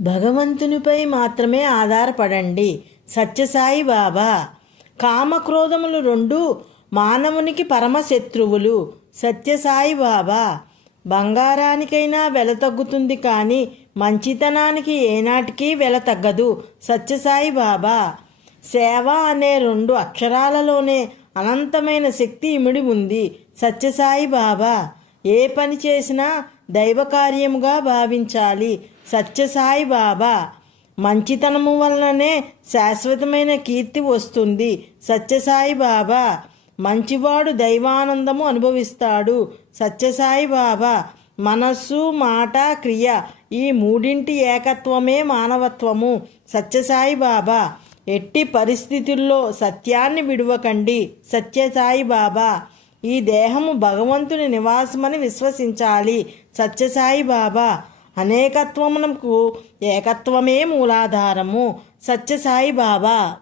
భగవంతునిపై మాత్రమే ఆధారపడండి. సత్యసాయి బాబా కామక్రోధములు రెండు మానవునికి పరమశత్రువులు. సత్యసాయి బాబా బంగారానికైనా వెల తగ్గుతుంది కానీ మంచితనానికి ఏనాటికి వెల తగ్గదు. సత్యసాయి బాబా సేవ అనే రెండు అక్షరాలలోనే అనంతమైన శక్తి ఇమిడి ఉంది. సత్యసాయి బాబా ఏ పని చేసినా దైవకార్యముగా భావించాలి. సత్యసాయి బాబా మంచితనము వలననే శాశ్వతమైన కీర్తి వస్తుంది. సత్యసాయి బాబా మంచివాడు దైవానందము అనుభవిస్తాడు. సత్యసాయి బాబా మనస్సు మాట క్రియ ఈ మూడింటి ఏకత్వమే మానవత్వము. సత్యసాయి బాబా ఎట్టి పరిస్థితుల్లో సత్యాన్ని విడువకండి. సత్యసాయి బాబా ఈ దేహము భగవంతుని నివాసమని విశ్వసించాలి. సత్యసాయి బాబా అనేకత్వమునకు ఏకత్వమే మూలాధారము. సత్యసాయి బాబా